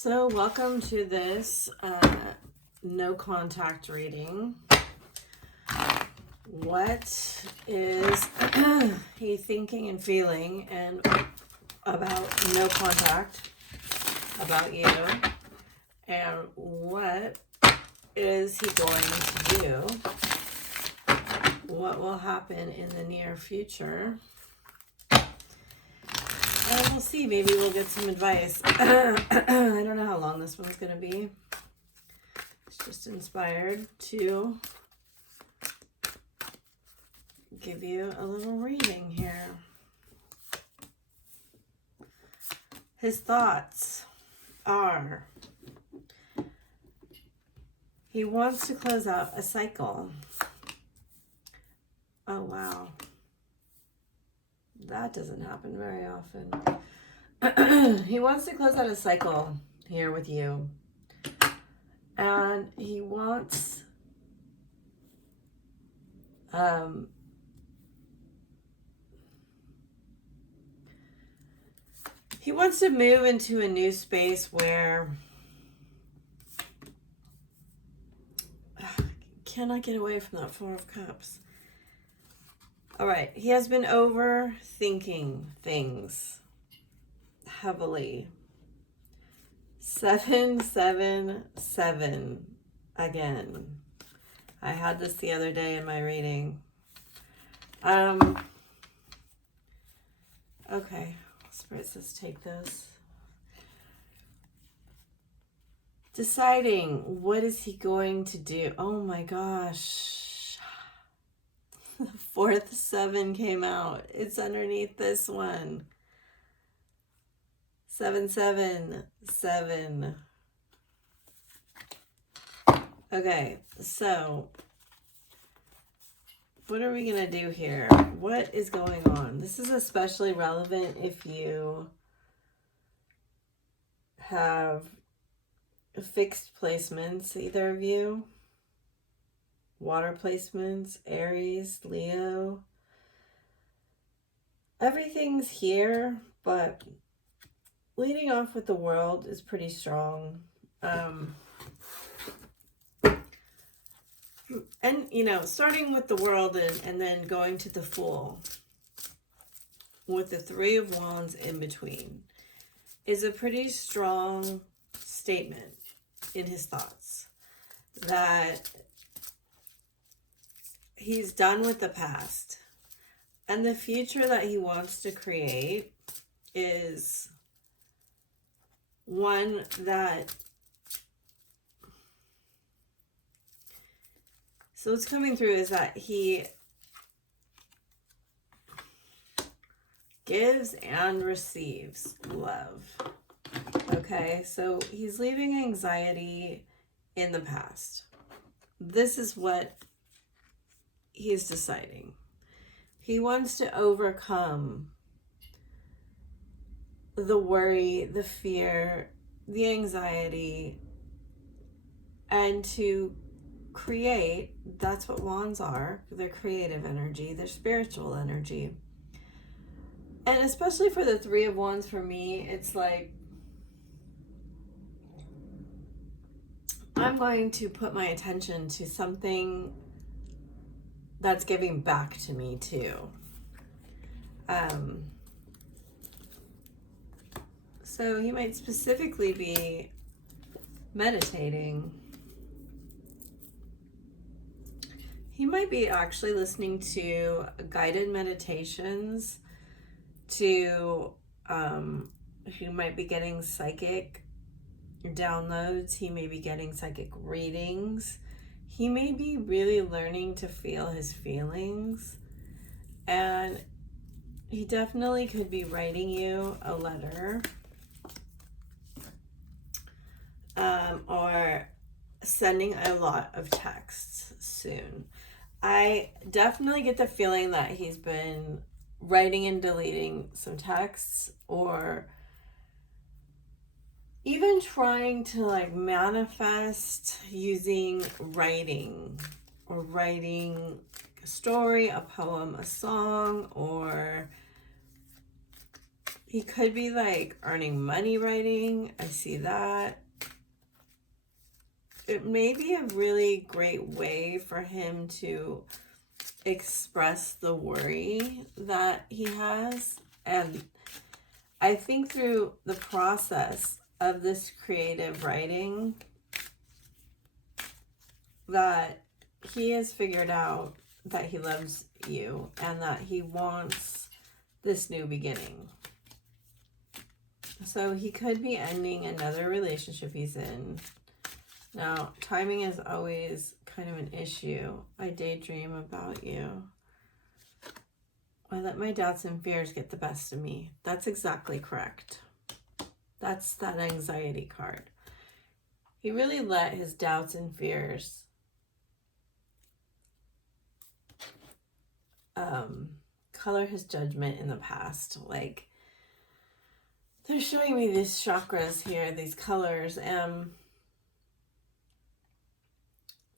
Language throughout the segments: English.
So welcome to this no contact reading. What is he thinking and feeling and about no contact about you? And what is he going to do? What will happen in the near future? And we'll see. Maybe we'll get some advice. I don't know how long this one's going to be. It's just inspired to give you a little reading here. His thoughts are, he wants to close out a cycle. Oh, wow. That doesn't happen very often. He wants to close out a cycle here with you. And he wants to move into a new space where cannot get away from that Four of Cups. All right, he has been overthinking things heavily. 777 again. I had this the other day in my reading. Okay, Spirit says take this. Deciding, what is he going to do? Oh my gosh. The fourth 7 came out. It's underneath this one. 777. Okay, so what are we going to do here? What is going on? This is especially relevant if you have fixed placements, either of you. Water placements, Aries, Leo. Everything's here, but leading off with the World is pretty strong. And, you know, starting with the World and then going to the Fool with the Three of Wands in between is a pretty strong statement in his thoughts that he's done with the past. And the future that he wants to create is one that... So what's coming through is that he gives and receives love. Okay, so he's leaving anxiety in the past. This is what he's deciding. He wants to overcome the worry, the fear, the anxiety, and to create. That's what wands are. They're creative energy. They're spiritual energy. And especially for the Three of Wands, for me, it's like, I'm going to put my attention to something that's giving back to me too. So he might specifically be meditating. He might be actually listening to guided meditations, to he might be getting psychic downloads. He may be getting psychic readings. He may be really learning to feel his feelings. And he definitely could be writing you a letter. Or sending a lot of texts soon. I definitely get the feeling that he's been writing and deleting some texts, or even trying to like manifest using writing, or writing a story, a poem, a song, or He could be like earning money writing. I see that. It may be a really great way for him to express the worry that he has. And I think through the process of this creative writing that he has figured out that he loves you and that he wants this new beginning. So he could be ending another relationship he's in. Now, timing is always kind of an issue. I daydream about you. I let my doubts and fears get the best of me. That's exactly correct. That's that anxiety card. He really let his doubts and fears color his judgment in the past. Like, they're showing me these chakras here, these colors, and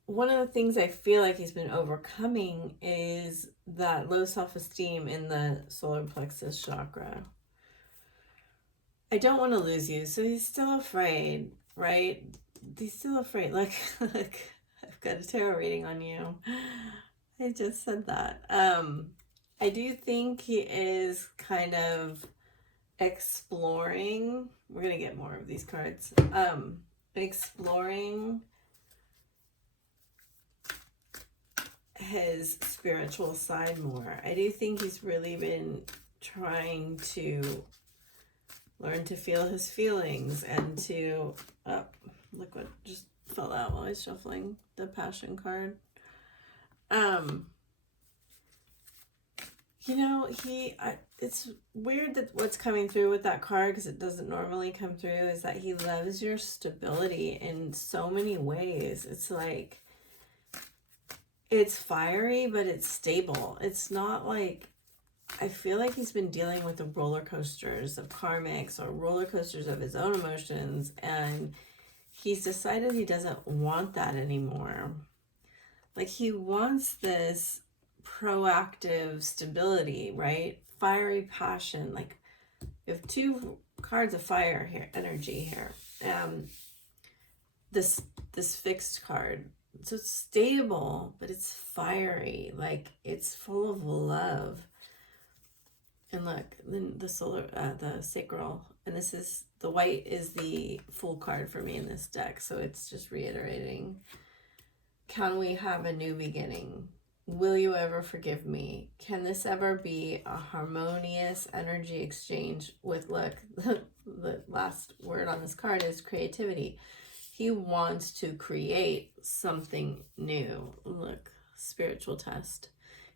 one of the things I feel like he's been overcoming is that low self-esteem in the solar plexus chakra. I don't want to lose you, so he's still afraid, right? He's still afraid. Like, look, I've got a tarot reading on you. I just said that. I do think he is kind of exploring. We're going to get more of these cards. Exploring his spiritual side more. I do think he's really been trying to learn to feel his feelings and to, look what just fell out while I was shuffling the passion card. You know, it's weird that what's coming through with that card, because it doesn't normally come through, is that he loves your stability in so many ways. It's like, it's fiery, but it's stable. It's not like, I feel like he's been dealing with the roller coasters of karmics or roller coasters of his own emotions, and he's decided he doesn't want that anymore. Like, he wants this proactive stability, right? Fiery passion. Like, you have two cards of fire here, energy here. This fixed card. So it's stable, but it's fiery. Like, it's full of love. And look, then the solar, the sacral, and this is, the white is the full card for me in this deck. So it's just reiterating. Can we have a new beginning? Will you ever forgive me? Can this ever be a harmonious energy exchange with, look, the last word on this card is creativity. He wants to create something new. Look, spiritual test.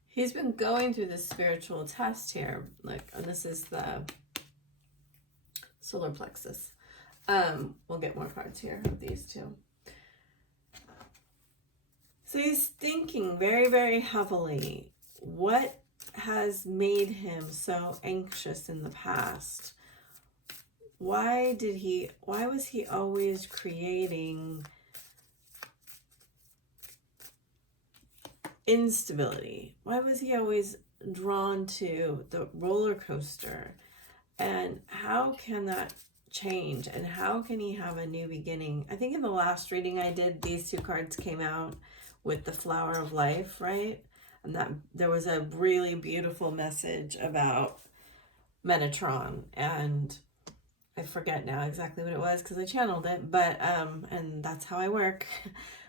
He's been going through this spiritual test here. Look, and this is the solar plexus. We'll get more cards here of these two. So he's thinking very, very heavily, what has made him so anxious in the past? Why was he always creating instability? Why was he always drawn to the roller coaster? And how can that change? And how can he have a new beginning? I think in the last reading I did, these two cards came out with the flower of life, right? And that there was a really beautiful message about Metatron, and I forget now exactly what it was because I channeled it, but and that's how I work.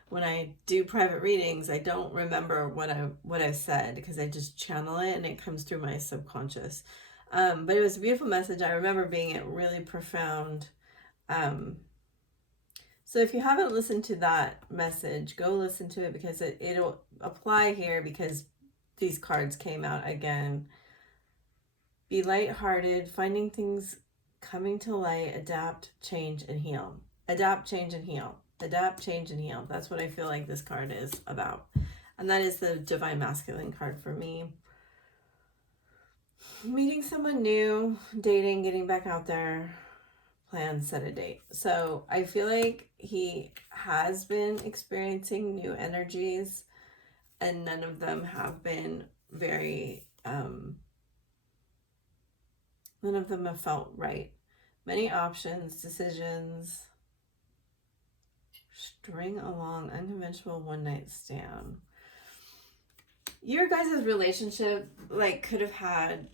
When I do private readings, I don't remember what I've said because I just channel it and it comes through my subconscious. But it was a beautiful message. I remember being it really profound. So if you haven't listened to that message, go listen to it because it'll apply here because these cards came out again. Be lighthearted, finding things coming to light, adapt, change, and heal. Adapt, change, and heal. Adapt, change, and heal. That's what I feel like this card is about. And that is the Divine Masculine card for me. Meeting someone new, dating, getting back out there, plan, set a date. So I feel like he has been experiencing new energies and none of them have been very, None of them have felt right. Many options, decisions, string along, unconventional one-night stand. Your guys' relationship, like, could have had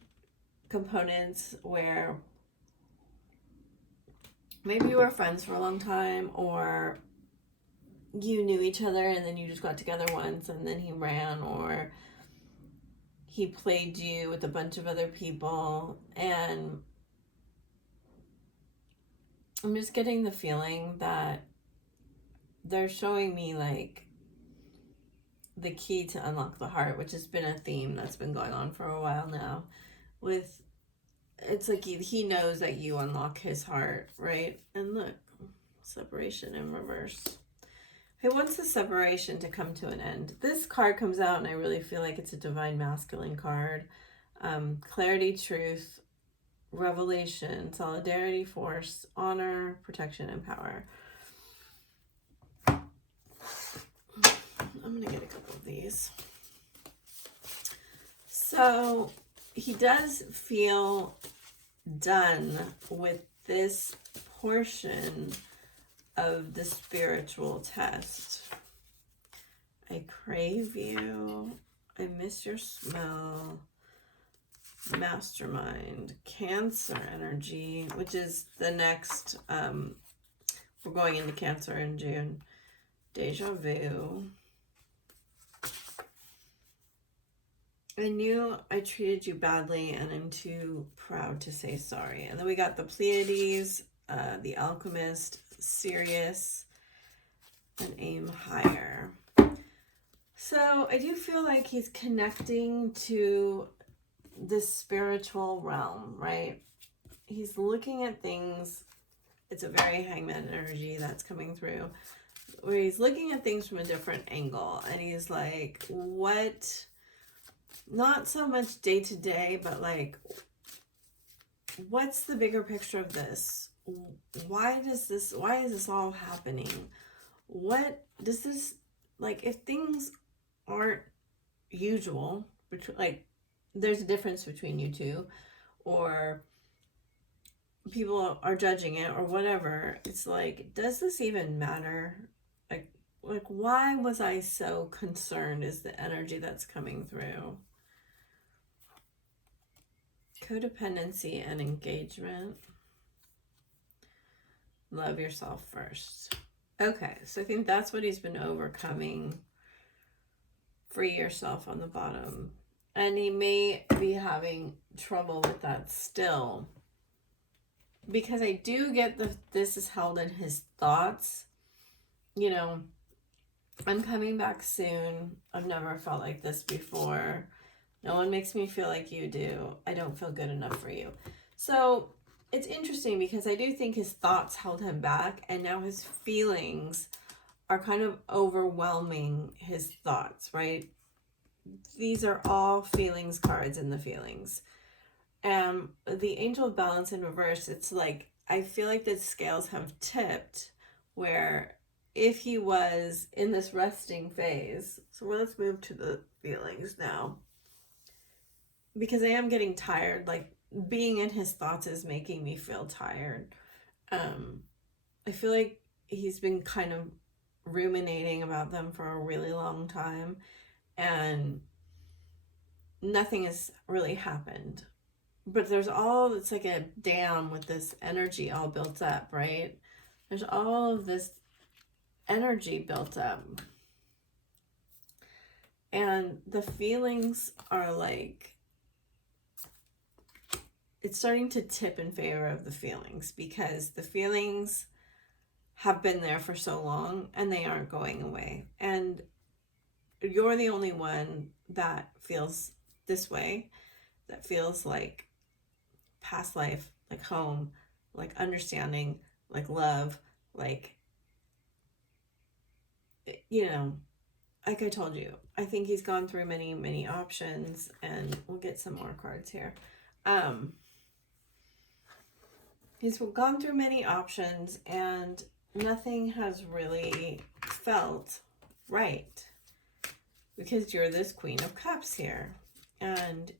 components where maybe you were friends for a long time, or you knew each other and then you just got together once and then he ran, or he played you with a bunch of other people. And I'm just getting the feeling that they're showing me like the key to unlock the heart, which has been a theme that's been going on for a while now. With, it's like he knows that you unlock his heart, right? And look, separation in reverse. He wants the separation to come to an end. This card comes out and I really feel like it's a divine masculine card. Clarity, truth, revelation, solidarity, force, honor, protection, and power. I'm going to get a couple of these. So he does feel done with this portion of the spiritual test. I crave you. I miss your smell. Mastermind. Cancer energy, which is the next, we're going into Cancer in June. Deja vu. I knew I treated you badly and I'm too proud to say sorry. And then we got the Pleiades, the Alchemist, Sirius, and Aim Higher. So I do feel like he's connecting to this spiritual realm, right? He's looking at things. It's a very Hangman energy that's coming through, where he's looking at things from a different angle. And he's like, what, not so much day to day, but like, what's the bigger picture of this? Why is this all happening? What does this, like, if things aren't usual, like there's a difference between you two, or people are judging it or whatever, it's like, does this even matter? Like why was I so concerned is the energy that's coming through. Codependency and engagement. Love yourself first. Okay, so I think that's what he's been overcoming. Free yourself on the bottom. And he may be having trouble with that still. Because I do get this is held in his thoughts. You know, I'm coming back soon. I've never felt like this before. No one makes me feel like you do. I don't feel good enough for you. So it's interesting because I do think his thoughts held him back, and now his feelings are kind of overwhelming his thoughts, right? These are all feelings cards in the feelings. And the Angel of Balance in reverse, it's like, I feel like the scales have tipped, where if he was in this resting phase, so let's move to the feelings now. Because I am getting tired, like being in his thoughts is making me feel tired. I feel like he's been kind of ruminating about them for a really long time, and nothing has really happened. But there's all, it's like a dam with this energy all built up, right? There's all of this energy built up. And the feelings are like, it's starting to tip in favor of the feelings, because the feelings have been there for so long and they aren't going away. And you're the only one that feels this way, that feels like past life, like home, like understanding, like love, like, you know, like I told you, I think he's gone through many, many options, and we'll get some more cards here. He's gone through many options and nothing has really felt right, because you're this Queen of Cups here. And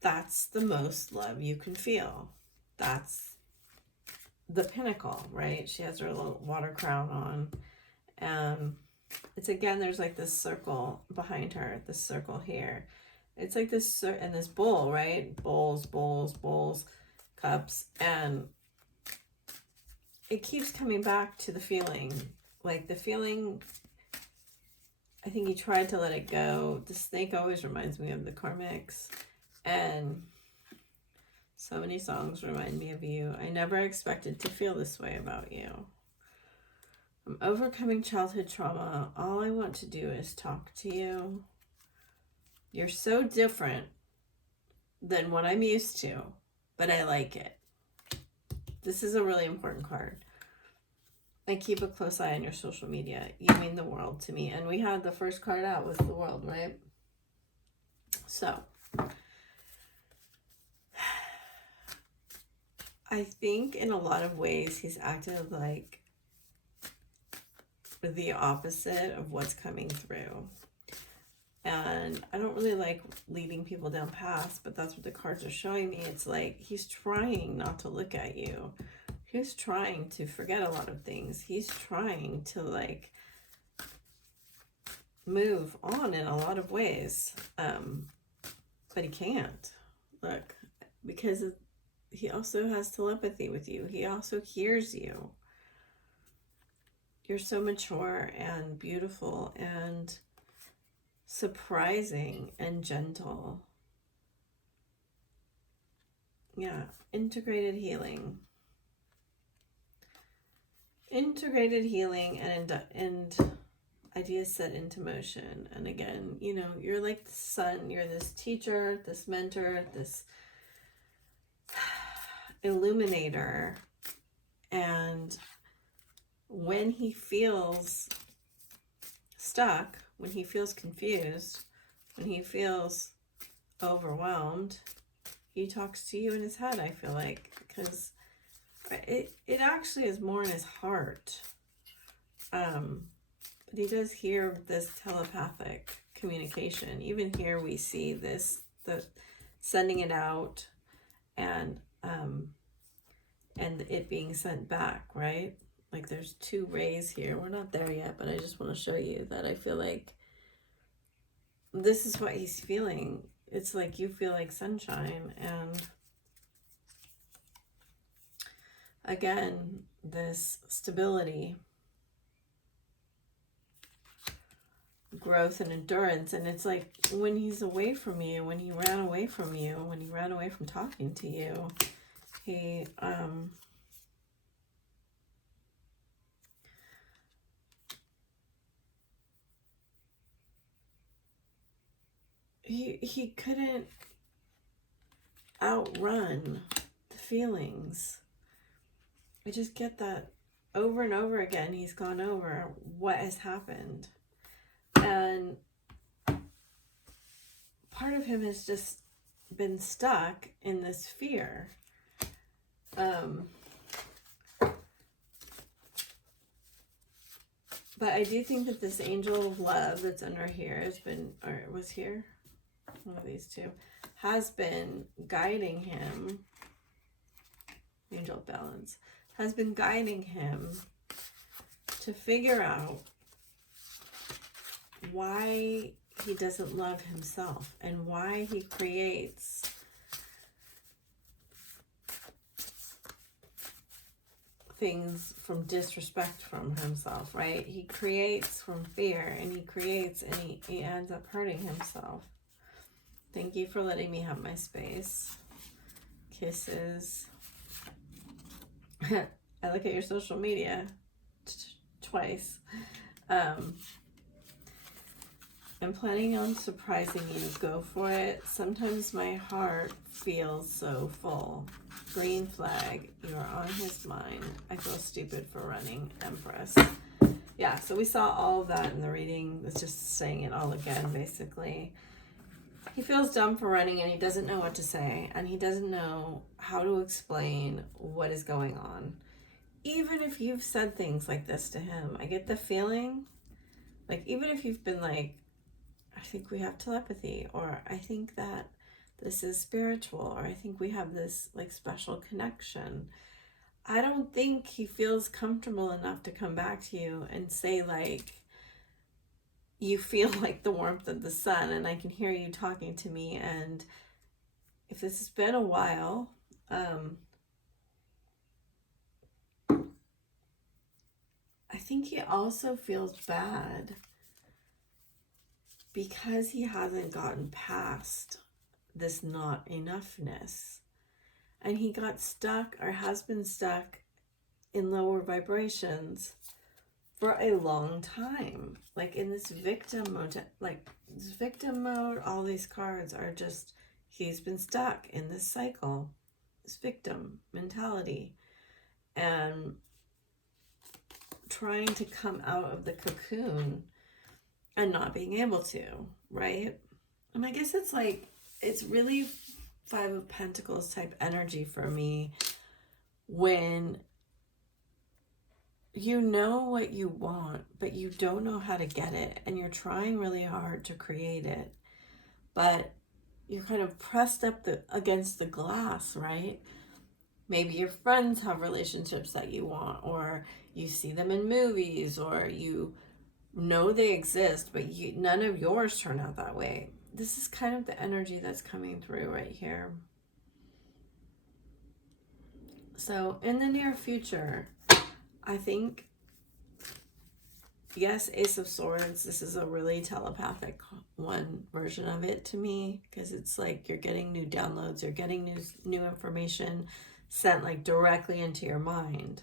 that's the most love you can feel. That's the pinnacle, right? She has her little water crown on. And it's, again, there's like this circle behind her, this circle here. It's like this, and this bowl, right? Bowls, cups. And it keeps coming back to the feeling. Like the feeling, I think he tried to let it go. The snake always reminds me of the karmics. And so many songs remind me of you. I never expected to feel this way about you. I'm overcoming childhood trauma. All I want to do is talk to you. You're so different than what I'm used to, but I like it. This is a really important card. I keep a close eye on your social media. You mean the world to me. And we had the first card out was the world, right? So I think in a lot of ways he's acted like the opposite of what's coming through. And I don't really like leading people down paths, but that's what the cards are showing me. It's like he's trying not to look at you. He's trying to forget a lot of things. He's trying to like move on in a lot of ways. But he can't. Look, because he also has telepathy with you. He also hears you. You're so mature and beautiful and surprising and gentle. Yeah, integrated healing. Integrated healing and ideas set into motion. And again, you know, you're like the sun. You're this teacher, this mentor, this illuminator. And when he feels stuck, when he feels confused, when he feels overwhelmed, he talks to you in his head, I feel like, because it actually is more in his heart. But he does hear this telepathic communication. Even here we see this, the sending it out and it being sent back, right? Like there's two rays here. We're not there yet, but I just want to show you that I feel like this is what he's feeling. It's like you feel like sunshine. And again, this stability, growth, and endurance. And it's like when he's away from you, when he ran away from you, when he ran away from talking to you, he couldn't outrun the feelings. I just get that over and over again. He's gone over what has happened. And part of him has just been stuck in this fear. But I do think that this angel of love that's under here has been, or was here, one of these two, has been guiding him. Angel of balance has been guiding him to figure out why he doesn't love himself and why he creates things from disrespect from himself, right? He creates from fear, and he creates, and he ends up hurting himself. Thank you for letting me have my space. Kisses. I look at your social media twice. I'm planning on surprising you. Go for it. Sometimes my heart feels so full. Green flag. You're on his mind. I feel stupid for running. Empress. Yeah, so we saw all of that in the reading. It's just saying it all again, basically. He feels dumb for running, and he doesn't know what to say, and he doesn't know how to explain what is going on. Even if you've said things like this to him, I get the feeling, like, even if you've been like, I think we have telepathy, or I think that this is spiritual, or I think we have this like special connection. I don't think he feels comfortable enough to come back to you and say like, you feel like the warmth of the sun, and I can hear you talking to me. And if this has been a while, I think he also feels bad because he hasn't gotten past this not enoughness. And he got stuck, or has been stuck, in lower vibrations for a long time. Like in this victim mode, all these cards are just, he's been stuck in this cycle, this victim mentality, and trying to come out of the cocoon and not being able to, right? And I guess it's like, it's really Five of Pentacles type energy for me, when you know what you want, but you don't know how to get it, and you're trying really hard to create it, but you're kind of pressed up against the glass, right? Maybe your friends have relationships that you want, or you see them in movies, or you know they exist, but none of yours turn out that way. This is kind of the energy that's coming through right here. So in the near future, I think, yes, Ace of Swords, this is a really telepathic one version of it to me, because it's like you're getting new downloads, you're getting new information sent like directly into your mind.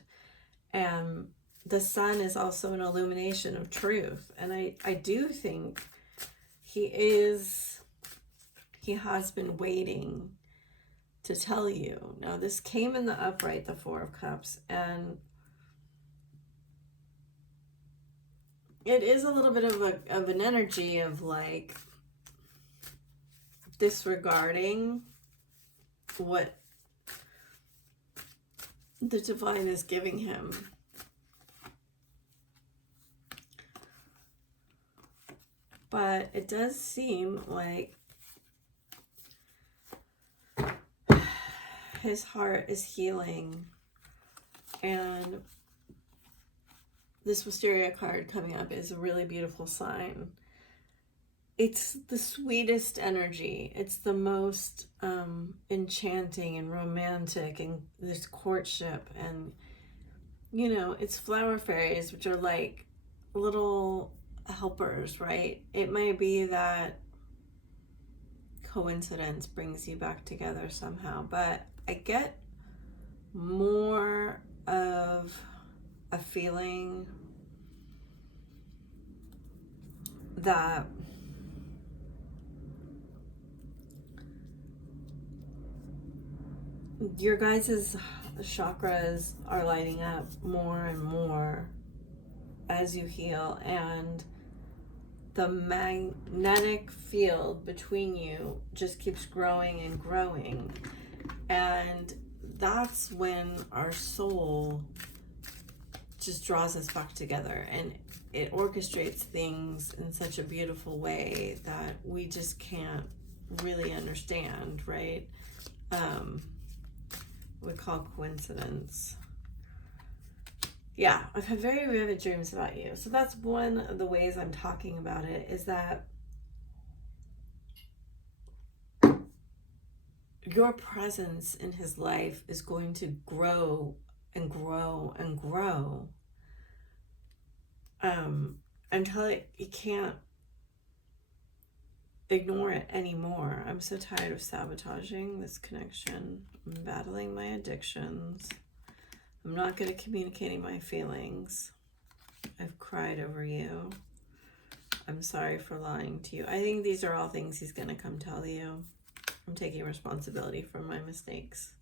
And the sun is also an illumination of truth. And I do think he has been waiting to tell you. Now, this came in the upright, the Four of Cups, and it is a little bit of an energy of like disregarding what the divine is giving him. But it does seem like his heart is healing. And this Wisteria card coming up is a really beautiful sign. It's the sweetest energy. It's the most enchanting and romantic, and this courtship, and you know, it's flower fairies, which are like little helpers, right? It might be that coincidence brings you back together somehow, but I get more of a feeling that your guys' chakras are lighting up more and more as you heal, and the magnetic field between you just keeps growing and growing. And that's when our soul just draws us back together, and it orchestrates things in such a beautiful way that we just can't really understand, right? We call coincidence. Yeah, I've had very vivid dreams about you. So that's one of the ways I'm talking about it, is that your presence in his life is going to grow and grow and grow until you can't ignore it anymore. I'm so tired of sabotaging this connection. I'm battling my addictions. I'm not good at communicating my feelings. I've cried over you. I'm sorry for lying to you. I think these are all things he's going to come tell you. I'm taking responsibility for my mistakes.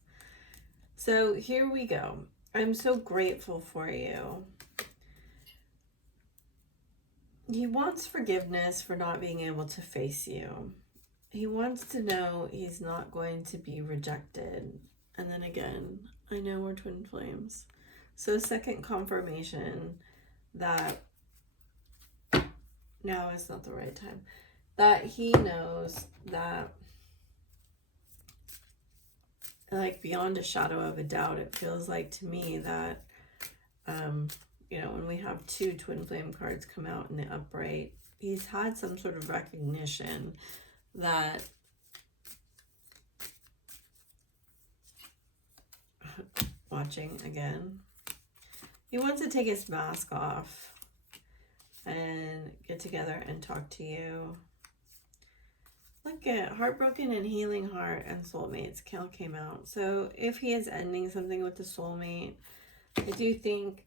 So here we go. I'm so grateful for you. He wants forgiveness for not being able to face you. He wants to know he's not going to be rejected. And then again, I know we're twin flames. So second confirmation that now is not the right time. That he knows that like beyond a shadow of a doubt, it feels like to me that, you know, when we have 2 twin flame cards come out in the upright, he's had some sort of recognition that watching again, he wants to take his mask off and get together and talk to you. Look at Heartbroken and Healing Heart and Soulmates came out. So if he is ending something with the soulmate, I do think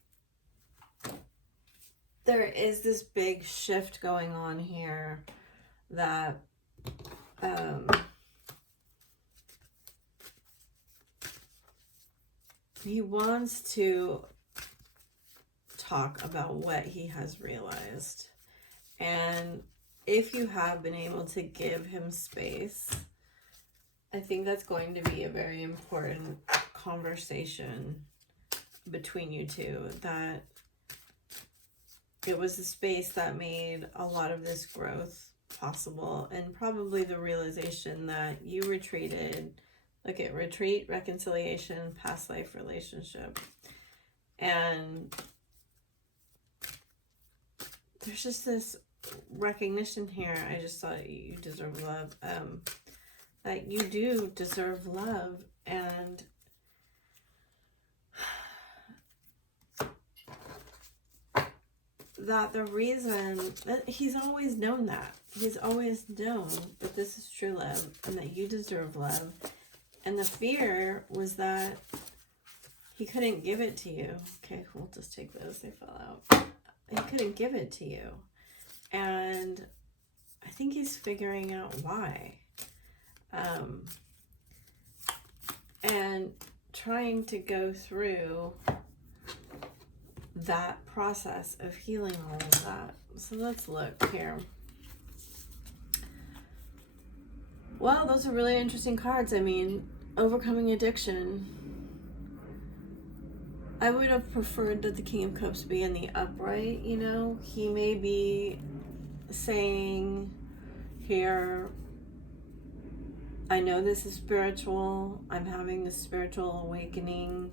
there is this big shift going on here that he wants to talk about what he has realized. And if you have been able to give him space, I think that's going to be a very important conversation between you two, that it was the space that made a lot of this growth possible, and probably the realization that you retreated. Look at retreat, reconciliation, past life relationship. And there's just this recognition here. I just thought you deserve love. That you do deserve love, and that the reason that he's always known that. He's always known that this is true love and that you deserve love. And the fear was that he couldn't give it to you. Okay, we'll just take those. They fell out. He couldn't give it to you. And I think he's figuring out why. And trying to go through that process of healing all of that. So let's look here. Well, those are really interesting cards. I mean, overcoming addiction. I would have preferred that the King of Cups be in the upright, you know. He may be saying here, I know this is spiritual. I'm having this spiritual awakening.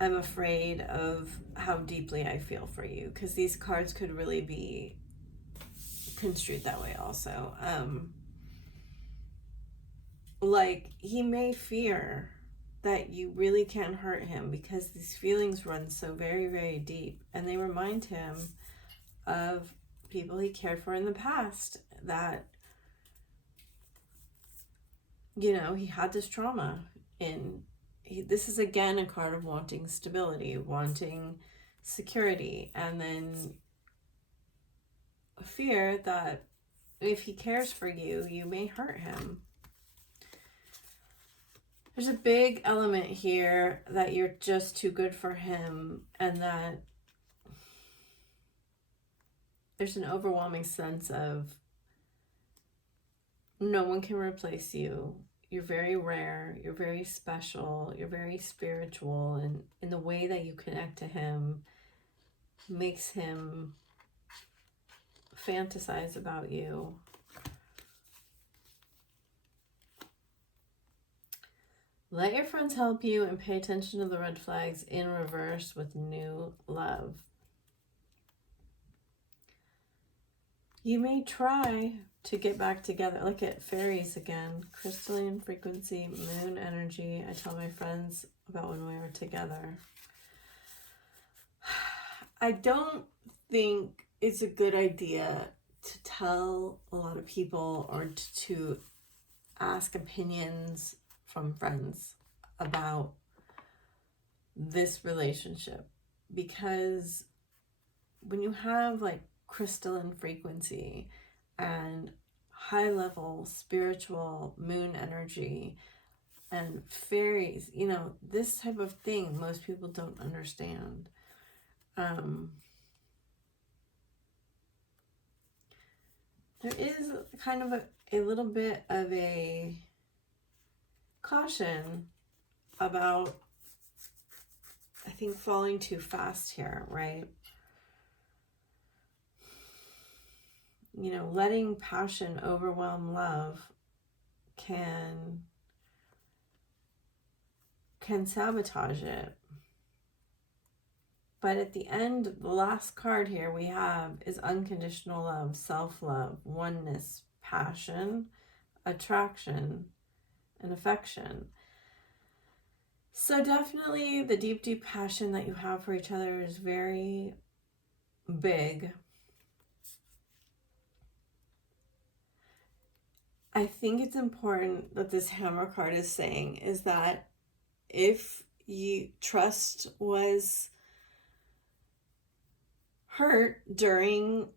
I'm afraid of how deeply I feel for you, because these cards could really be construed that way also. Like, he may fear that you really can hurt him because these feelings run so very, very deep, and they remind him of people he cared for in the past, that, you know, he had this trauma. This is again a card of wanting stability, wanting security, and then a fear that if he cares for you, you may hurt him. There's a big element here that you're just too good for him, and that there's an overwhelming sense of no one can replace you. You're very rare, you're very special, you're very spiritual, and in the way that you connect to him makes him fantasize about you. Let your friends help you and pay attention to the red flags in reverse with new love. You may try to get back together. Look at fairies again. Crystalline frequency, moon energy. I tell my friends about when we were together. I don't think it's a good idea to tell a lot of people or to ask opinions from friends about this relationship, because when you have like crystalline frequency and high level spiritual moon energy and fairies, you know, this type of thing most people don't understand. There is kind of a little bit of a caution about, I think, falling too fast here, right? You know, letting passion overwhelm love can sabotage it. But at the end, the last card here we have is unconditional love, self-love, oneness, passion, attraction, and affection. So definitely the deep, deep passion that you have for each other is very big. I think it's important that this hammer card is saying is that if you trust was hurt during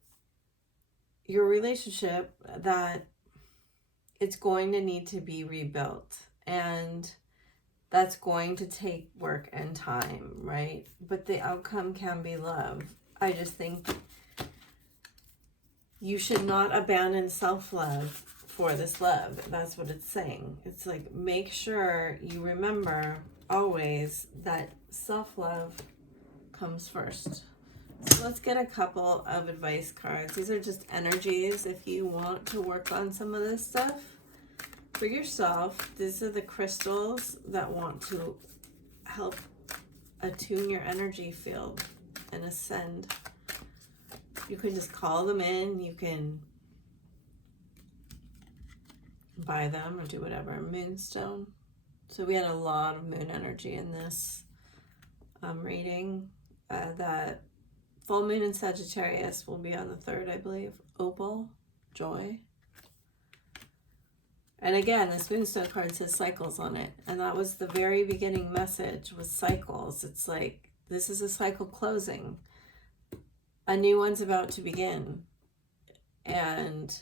your relationship, that it's going to need to be rebuilt, and that's going to take work and time, right? But the outcome can be love. I just think you should not abandon self-love for this love. That's what it's saying. It's like, make sure you remember always that self-love comes first. So let's get a couple of advice cards. These are just energies if you want to work on some of this stuff for yourself. These are the crystals that want to help attune your energy field and ascend. You can just call them in. You can buy them or do whatever. Moonstone. So we had a lot of moon energy in this reading. That full moon in Sagittarius will be on the 3rd, I believe. Opal, joy. And again, this moonstone card says cycles on it. And that was the very beginning message, was cycles. It's like, this is a cycle closing. A new one's about to begin. And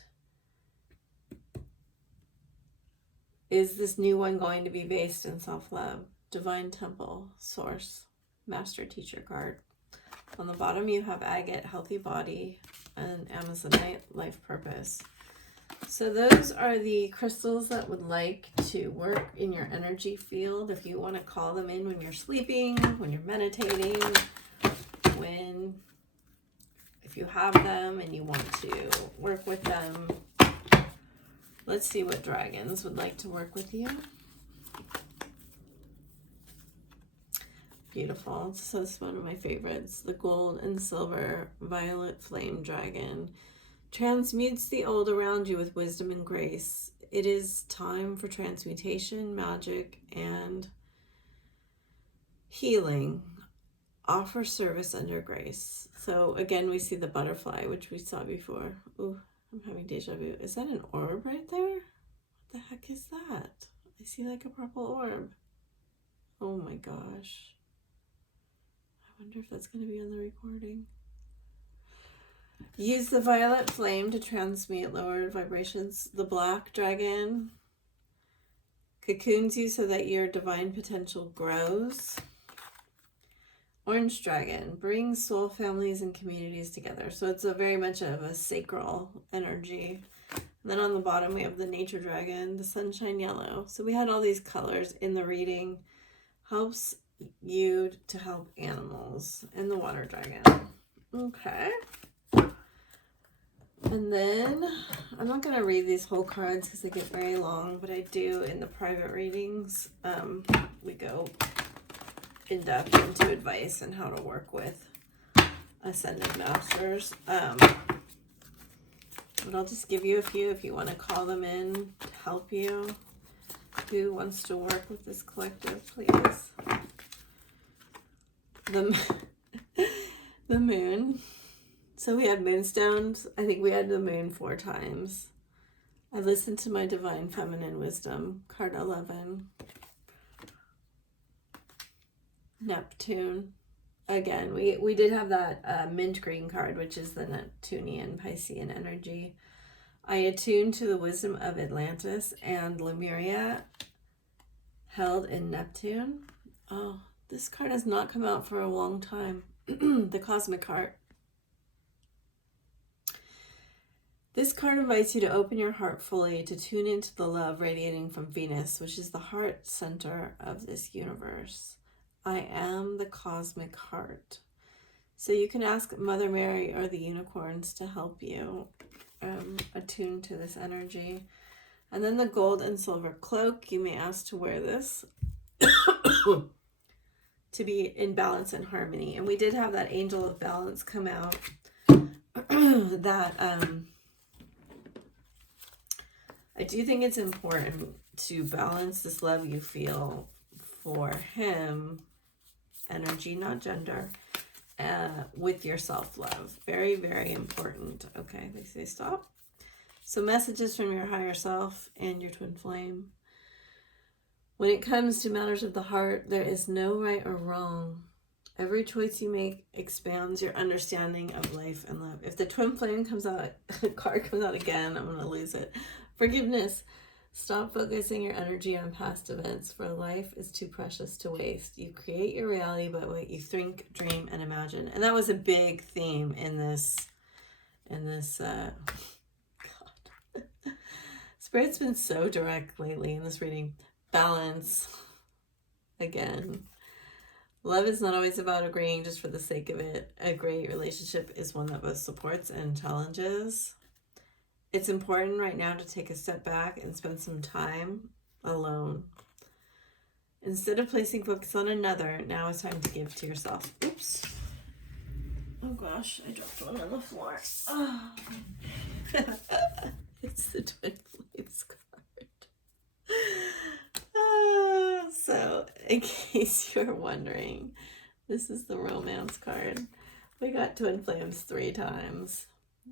is this new one going to be based in self-love? Divine Temple, Source, Master Teacher card. On the bottom you have Agate, Healthy Body, and Amazonite, Life Purpose. So those are the crystals that would like to work in your energy field. If you want to call them in when you're sleeping, when you're meditating, if you have them and you want to work with them. Let's see what dragons would like to work with you. Beautiful. So this is one of my favorites. The gold and silver violet flame dragon transmutes the old around you with wisdom and grace. It is time for transmutation, magic, and healing. Offer service under grace. So again, we see the butterfly, which we saw before. Ooh, I'm having deja vu. Is that an orb right there? What the heck is that? I see like a purple orb. Oh my gosh. I wonder if that's going to be on the recording. Use the violet flame to transmute lower vibrations. The black dragon cocoons you so that your divine potential grows. Orange dragon brings soul families and communities together. So it's a very much of a sacral energy. And then on the bottom we have the nature dragon, the sunshine yellow. So we had all these colors in the reading. Helps you to help animals. And the water dragon. Okay. And then I'm not going to read these whole cards because they get very long, but I do in the private readings. We go in depth into advice and how to work with ascended masters. But I'll just give you a few if you want to call them in to help you. Who wants to work with this collective, please? The moon. So we had moonstones. I think we had the moon 4 times. I listened to my divine feminine wisdom. Card 11. Neptune. Again, we did have that mint green card, which is the Neptunian Piscean energy. I attuned to the wisdom of Atlantis and Lemuria, held in Neptune. Oh, this card has not come out for a long time. The Cosmic Heart. This card invites you to open your heart fully, to tune into the love radiating from Venus, which is the heart center of this universe. I am the cosmic heart. So you can ask Mother Mary or the unicorns to help you attune to this energy. And then the gold and silver cloak, you may ask to wear this to be in balance and harmony. And we did have that angel of balance come out that I do think it's important to balance this love you feel for him, energy, not gender, with your self-love. Very, very important. Okay, they say stop. So messages from your higher self and your twin flame. When it comes to matters of the heart, there is no right or wrong. Every choice you make expands your understanding of life and love. If the twin flame comes out, card comes out again, I'm going to lose it. Forgiveness. Stop focusing your energy on past events, for life is too precious to waste. You create your reality by what you think, dream, and imagine. And that was a big theme in this, God. Spirit's been so direct lately in this reading. Balance. Again. Love is not always about agreeing just for the sake of it. A great relationship is one that both supports and challenges. It's important right now to take a step back and spend some time alone. Instead of placing focus on another, now is time to give to yourself. Oops. Oh gosh, I dropped one on the floor. Oh. It's the twin flames card. So, in case you're wondering, this is the romance card. We got twin flames 3 times.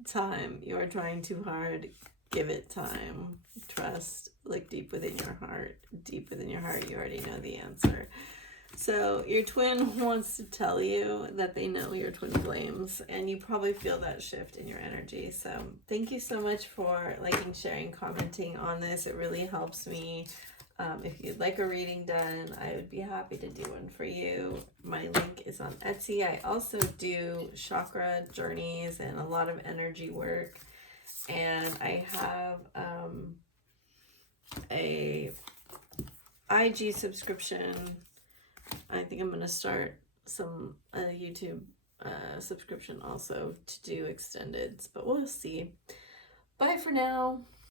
Time. You are trying too hard. Give it time. Trust. Look deep within your heart. Deep within your heart, you already know the answer. So your twin wants to tell you that they know your twin flames, and you probably feel that shift in your energy. So thank you so much for liking, sharing, commenting on this. It really helps me. If you'd like a reading done, I would be happy to do one for you. My link is on Etsy. I also do chakra journeys and a lot of energy work. And I have a IG subscription. I think I'm going to start some YouTube subscription also to do extendeds, but we'll see. Bye for now.